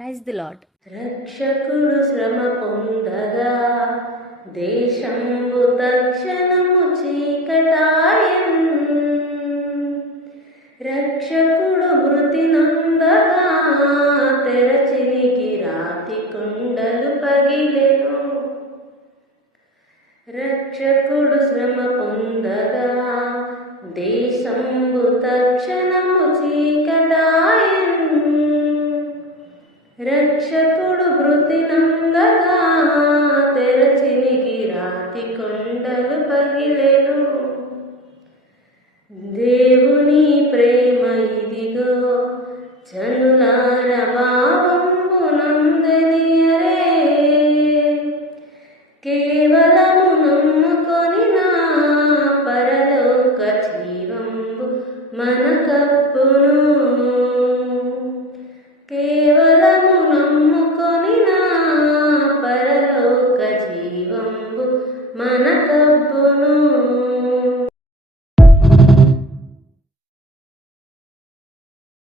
Praise the lord. రక్షకుడు శ్రమ పొందగా దేశంబు తక్షణము చీకటాయన్. రక్షకుడు మృతి నందగా తెరచినికి రాతి కొండలు పగిలెను. రక్షకుడు శ్రమ పొందగా దేశంబు తక్షణము చీకటాయన్. రక్షకుడు మృతి నందగా తెరచినికి రాతి కొండలు పగిలెను. దేవుని ప్రేమ ఇదిగో జనులార భావంబు నందనియరే. కేవలము నమ్ముకొని నా పరలోక జీవంబు మనకప్పును. కేవలము నమ్ముకొని నా పరలోక జీవంబు మనకప్పును.